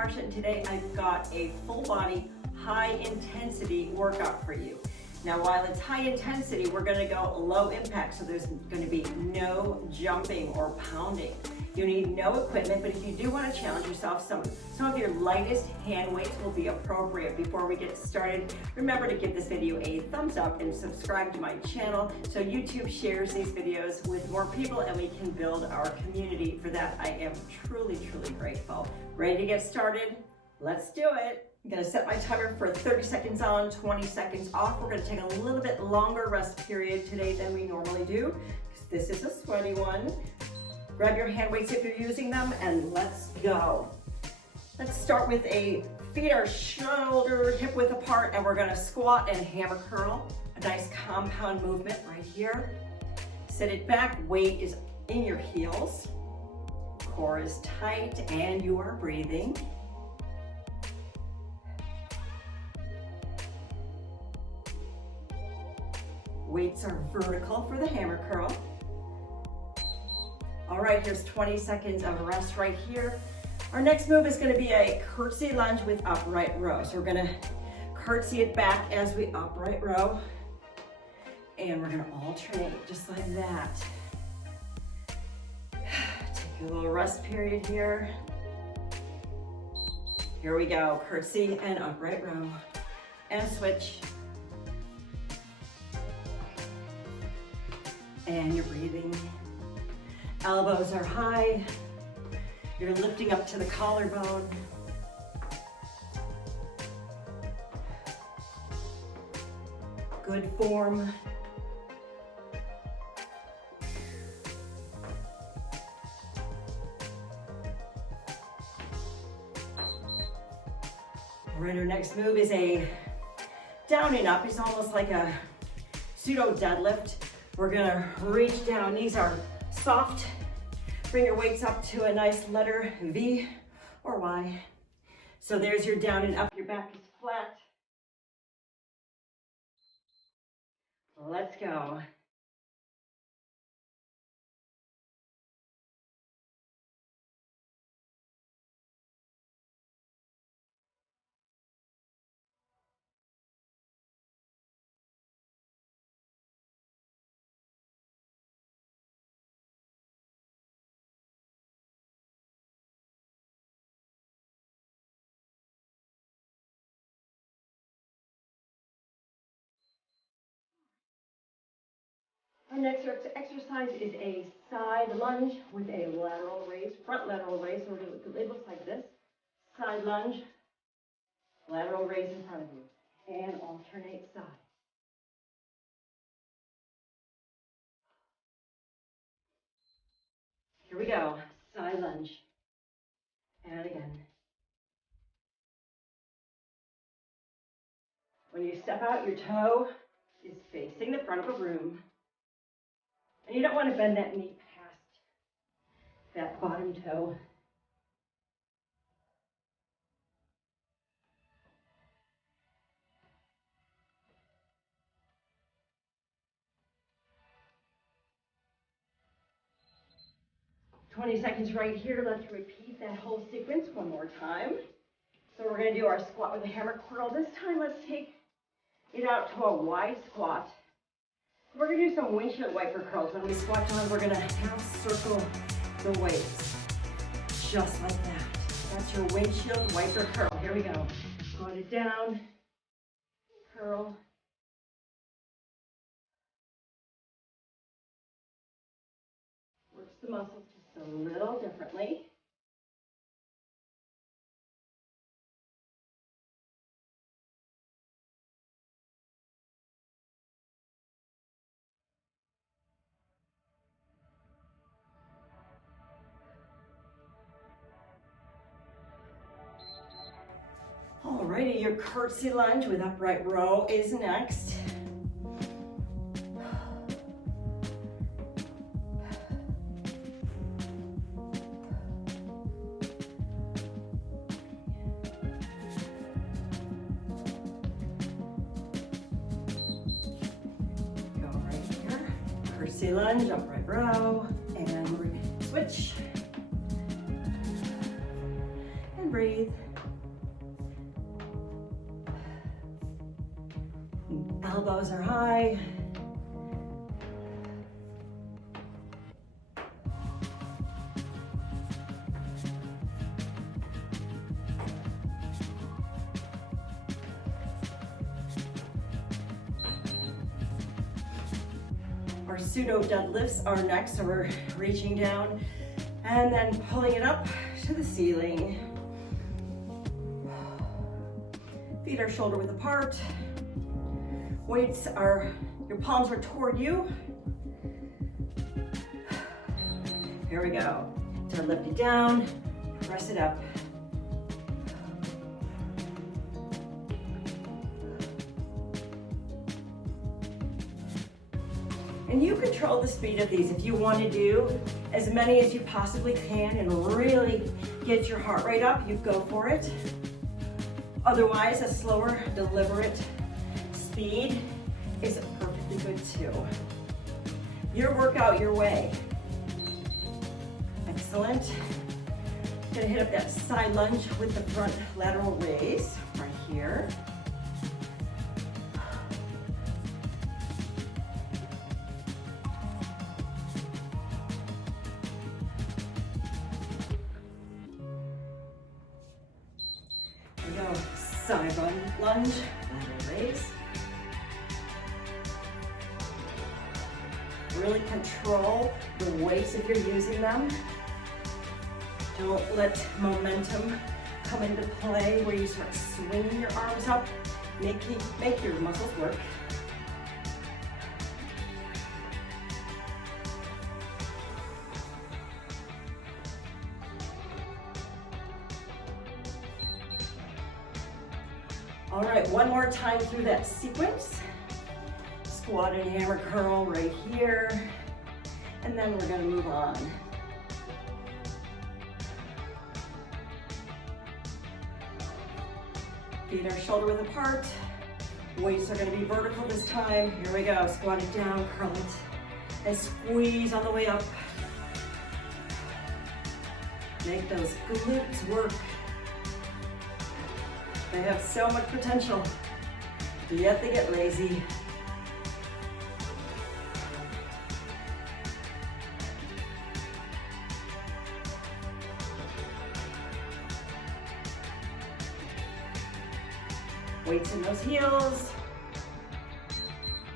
Marsha, and today I've got a full body, high intensity workout for you. Now, while it's high intensity, we're gonna go low impact, so there's gonna be no jumping or pounding. You need no equipment, but if you do wanna challenge yourself, some of your lightest hand weights will be appropriate. Before we get started, remember to give this video a thumbs up and subscribe to my channel so YouTube shares these videos with more people and we can build our community. For that, I am truly, truly grateful. Ready to get started? Let's do it. I'm gonna set my timer for 30 seconds on, 20 seconds off. We're gonna take a little bit longer rest period today than we normally do, because this is a sweaty one. Grab your hand weights if you're using them, and let's go. Let's start with feet are shoulder hip width apart, and we're gonna squat and hammer curl. A nice compound movement right here. Sit it back, weight is in your heels. Core is tight, and you are breathing. Weights are vertical for the hammer curl. All right, here's 20 seconds of rest right here. Our next move is gonna be a curtsy lunge with upright row. So we're gonna curtsy it back as we upright row. And we're gonna alternate just like that. Take a little rest period here. Here we go, curtsy and upright row. And switch. And you're breathing. Elbows are high. You're lifting up to the collarbone. Good form. All right, our next move is a down and up. It's almost like a pseudo deadlift. We're gonna reach down, knees are soft. Bring your weights up to a nice letter V or Y. So there's your down and up, your back is flat. Let's go. Our next exercise is a side lunge with a lateral raise, front lateral raise. So it looks like this. Side lunge, lateral raise in front of you, and alternate side. Here we go, side lunge. And again. When you step out, your toe is facing the front of a room. And you don't want to bend that knee past that bottom toe. "20 seconds right here. Let's repeat that whole sequence one more time. So we're going to do our squat with a hammer curl. This time, let's take it out to a wide squat. We're gonna do some windshield wiper curls. When we squat down, we're gonna half circle the weights, just like that. That's your windshield wiper curl. Here we go. Squat it down, curl. Works the muscles just a little differently. Alrighty, your curtsy lunge with upright row is next. Go right here, curtsy lunge, upright row, and switch. And breathe. Elbows are high. Our pseudo deadlifts are next, so we're reaching down and then pulling it up to the ceiling. Feet are shoulder width apart. Weights are, your palms are toward you. Here we go. So lift it down, press it up. And you control the speed of these. If you want to do as many as you possibly can and really get your heart rate up, you go for it. Otherwise, a slower, deliberate speed is perfectly good too. Your workout, your way. Excellent. Gonna hit up that side lunge with the front lateral raise right here. Side lunge, lateral raise. Really control the weights if you're using them. Don't let momentum come into play where you start swinging your arms up. Make your muscles work. All right, one more time through that sequence. Squat and hammer curl right here. And then we're gonna move on. Feet are shoulder width apart. Weights are gonna be vertical this time. Here we go, squat it down, curl it, and squeeze on the way up. Make those glutes work. They have so much potential, yet they get lazy. Weights in those heels.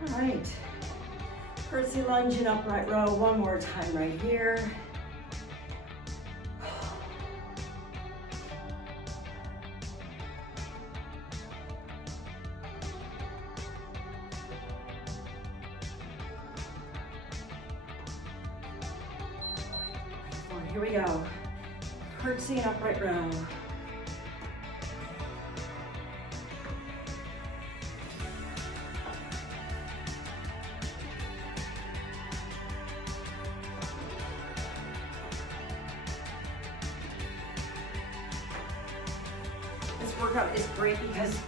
All right, curtsy lunge and upright row one more time right here. Here we go. Curtsy and upright row. This workout is great because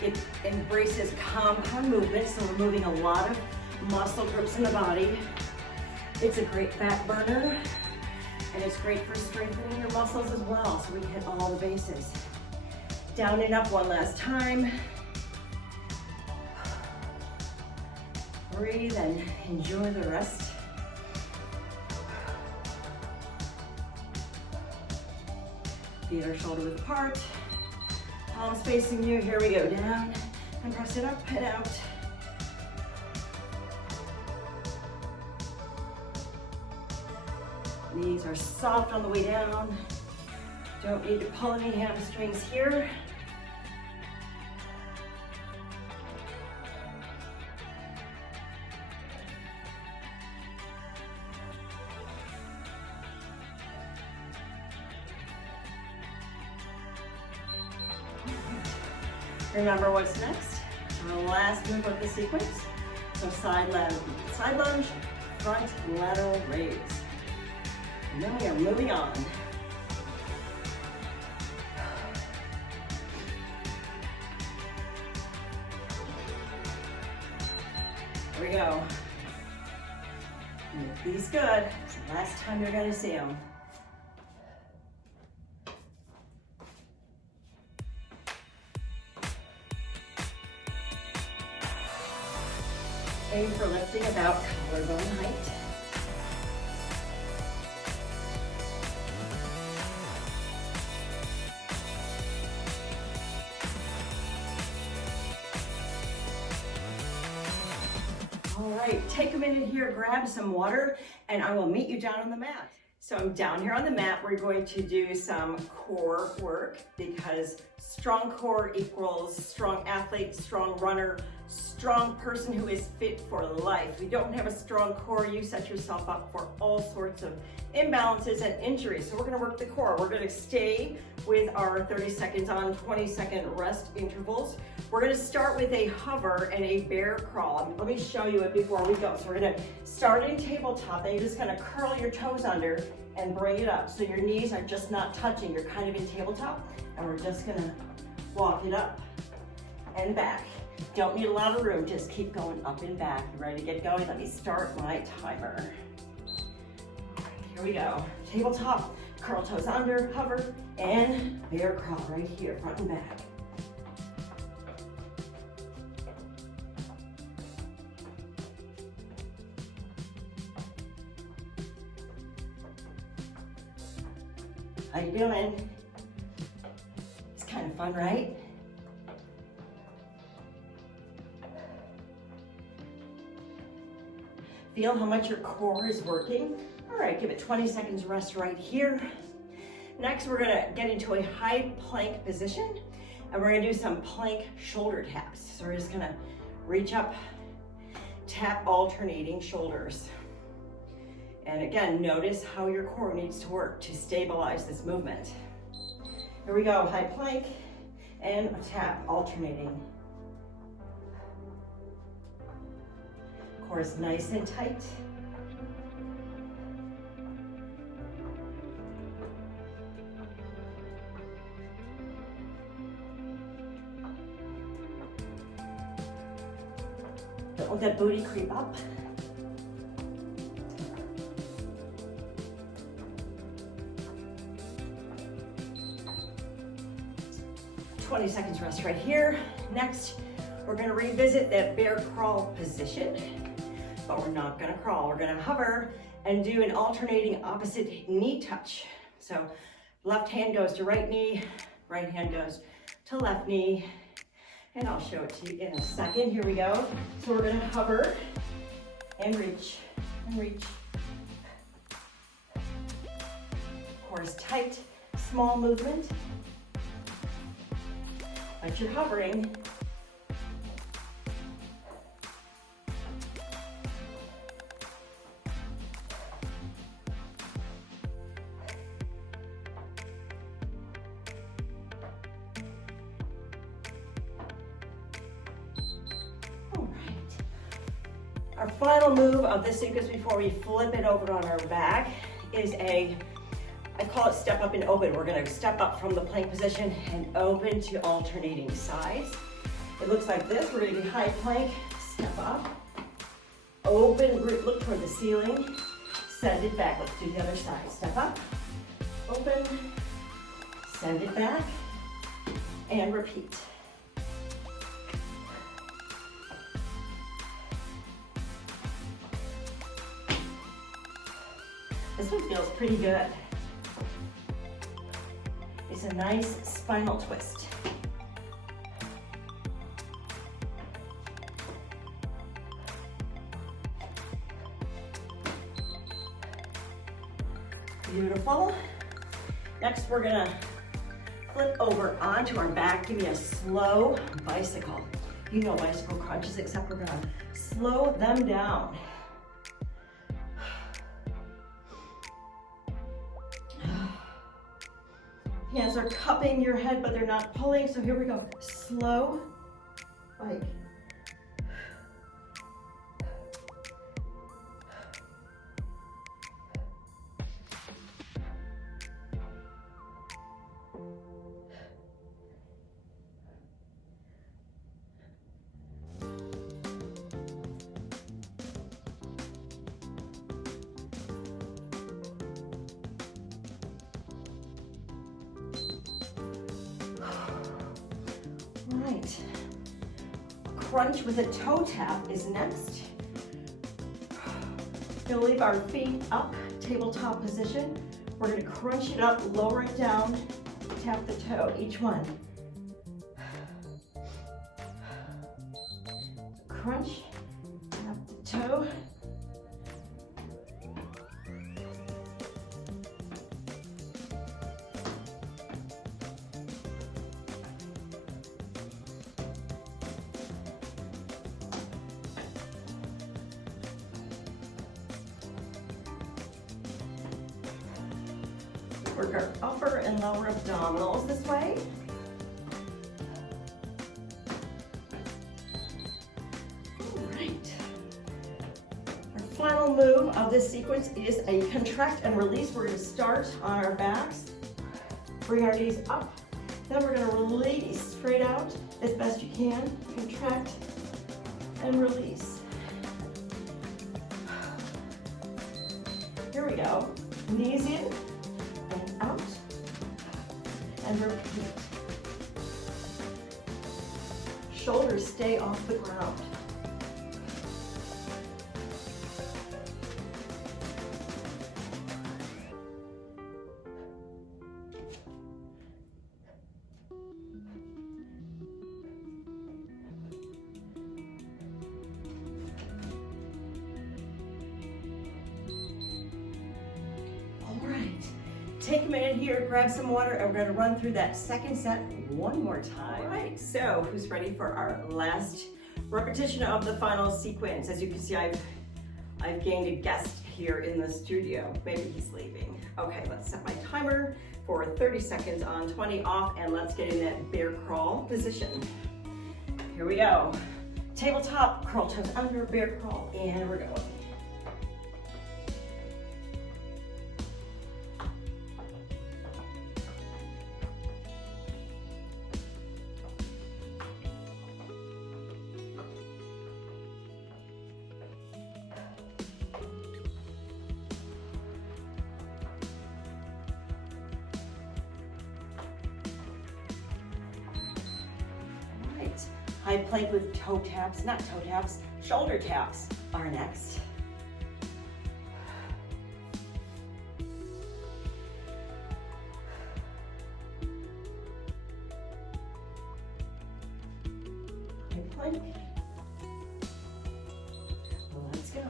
it embraces compound movement, so we're moving a lot of muscle groups in the body. It's a great fat burner. And it's great for strengthening your muscles as well, so we can hit all the bases. Down and up one last time. Breathe and enjoy the rest. Feet are shoulder width apart. Palms facing you. Here we go. Down and press it up and out. Knees are soft on the way down. Don't need to pull any hamstrings here. Remember what's next? The last move of the sequence. So side lunge, front lateral raise. And then we are moving on. Here we go. Make these good. It's the last time you're gonna see them. Aim for lifting about collarbone height. All right, take a minute here, grab some water, and I will meet you down on the mat. So I'm down here on the mat. We're going to do some core work because strong core equals strong athlete, strong runner, strong person who is fit for life. If you don't have a strong core, you set yourself up for all sorts of imbalances and injuries. So we're gonna work the core. We're gonna stay with our 30 seconds on, 20-second rest intervals. We're gonna start with a hover and a bear crawl. Let me show you it before we go. So we're gonna start in tabletop, then you're just gonna curl your toes under and bring it up. So your knees are just not touching. You're kind of in tabletop, and we're just gonna walk it up and back. Don't need a lot of room, just keep going up and back. You ready to get going? Let me start my timer. Here we go. Tabletop, curl toes under, hover, and bear crawl right here, front and back. How you doing? It's kind of fun, right? Feel how much your core is working. All right, give it 20 seconds rest right here. Next, we're gonna get into a high plank position, and we're gonna do some plank shoulder taps. So we're just gonna reach up, tap alternating shoulders. And again, notice how your core needs to work to stabilize this movement. Here we go, high plank and tap alternating. Core is nice and tight. Don't let that booty creep up. "20 seconds rest right here. Next, we're gonna revisit that bear crawl position, but we're not gonna crawl. We're gonna hover and do an alternating opposite knee touch. So left hand goes to right knee, right hand goes to left knee, and I'll show it to you in a second. Here we go. So we're gonna hover and reach and reach. Core is tight, small movement. But you're hovering. All right. Our final move of this sequence before we flip it over on our back is I call it step up and open. We're gonna step up from the plank position and open to alternating sides. It looks like this. We're gonna do high plank, step up, open, look toward the ceiling, send it back. Let's do the other side. Step up, open, send it back, and repeat. This one feels pretty good. It's a nice spinal twist. Beautiful. Next, we're gonna flip over onto our back. Give me a slow bicycle. You know bicycle crunches, except we're gonna slow them down. Hands are cupping your head, but they're not pulling. So here we go. Slow bike. Right. Crunch with a toe tap is next. Gonna leave our feet up, tabletop position. We're gonna crunch it up, lower it down, tap the toe, each one. Crunch, tap the toe. Work our upper and lower abdominals this way. All right. Our final move of this sequence is a contract and release. We're going to start on our backs, bring our knees up, then we're going to release straight out as best you can, contract and release. Here we go. Knees in and out, and repeat. Shoulders stay off the ground. Take a minute here, grab some water, and we're gonna run through that second set one more time. All right, so who's ready for our last repetition of the final sequence? As you can see, I've gained a guest here in the studio. Maybe he's leaving. Okay, let's set my timer for 30 seconds on, 20 off, and let's get in that bear crawl position. Here we go. Tabletop, curl toes under, bear crawl, and we're going. High plank with toe taps, not toe taps, shoulder taps are next. High plank. Let's go.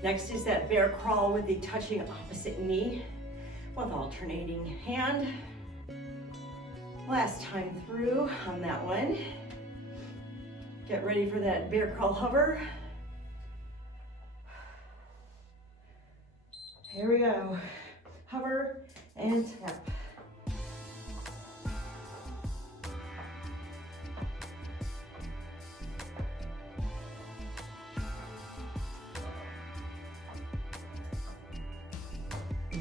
Next is that bear crawl with the touching opposite knee with alternating hand. Last time through on that one. Get ready for that bear crawl hover. Here we go. Hover and tap.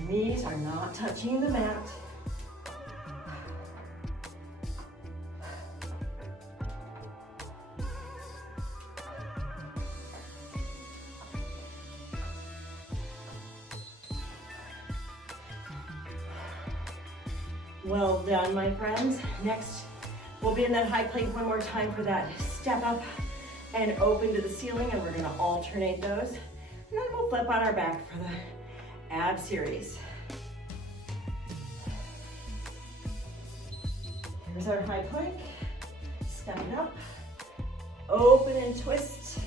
Knees are not touching the mat. Well done, my friends. Next, we'll be in that high plank one more time for that step up and open to the ceiling, and we're gonna alternate those. And then we'll flip on our back for the ab series. Here's our high plank. Step it up, open and twist,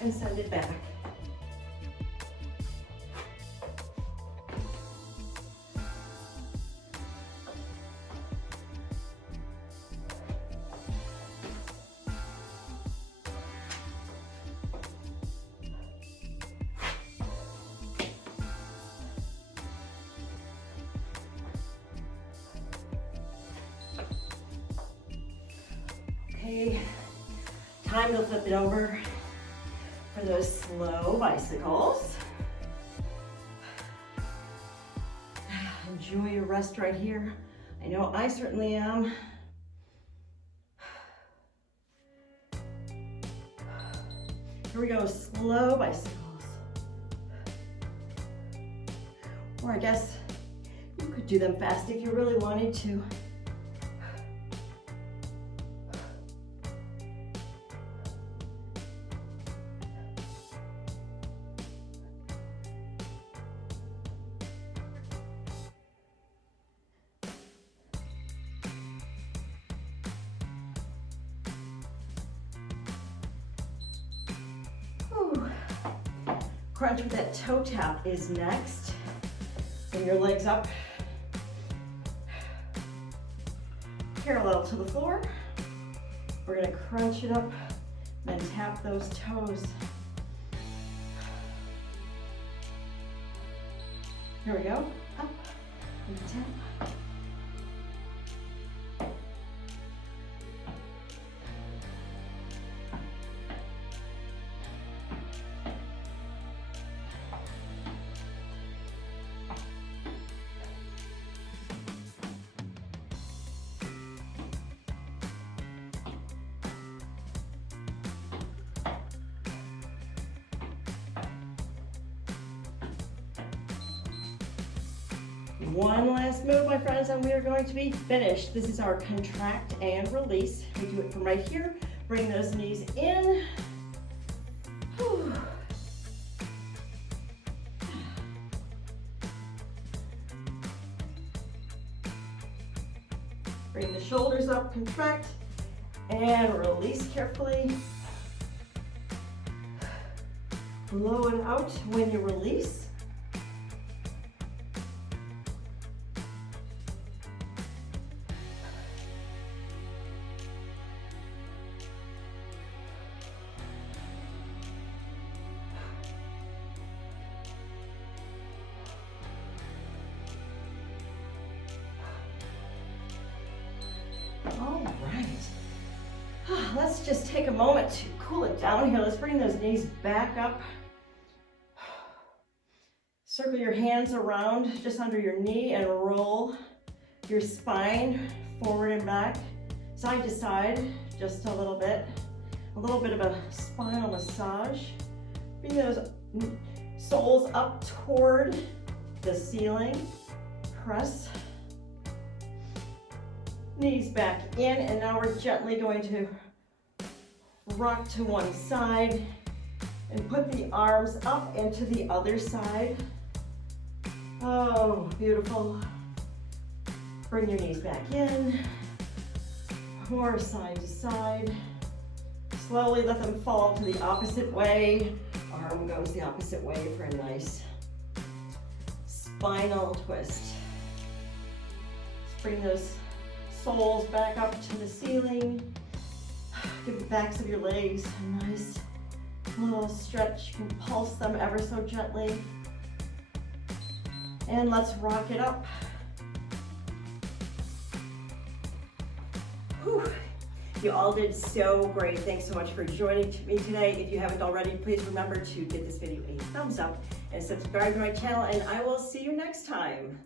and send it back. Okay, time to flip it over for Doing those slow bicycles. Enjoy your rest right here. I know I certainly am. Here we go, slow bicycles. Or I guess you could do them fast if you really wanted to. Whew. Crunch with that toe tap is next. Bring your legs up, parallel to the floor. We're gonna crunch it up, then tap those toes. Here we go, up, and tap. One last move, my friends, and we are going to be finished. This is our contract and release. We do it from right here. Bring those knees in. Whew. Bring the shoulders up, contract, and release carefully. Blow it out when you release. All right, let's just take a moment to cool it down here. Let's bring those knees back up. Circle your hands around just under your knee and roll your spine forward and back, side to side, just a little bit of a spinal massage. Bring those soles up toward the ceiling, press. Knees back in, and now we're gently going to rock to one side and put the arms up into the other side. Oh, beautiful. Bring your knees back in, more side to side. Slowly let them fall to the opposite way. Arm goes the opposite way for a nice spinal twist. Let's bring those soles back up to the ceiling. Give the backs of your legs a nice little stretch. You can pulse them ever so gently. And let's rock it up. Whew. You all did so great. Thanks so much for joining me today. If you haven't already, please remember to give this video a thumbs up and subscribe to my channel, and I will see you next time.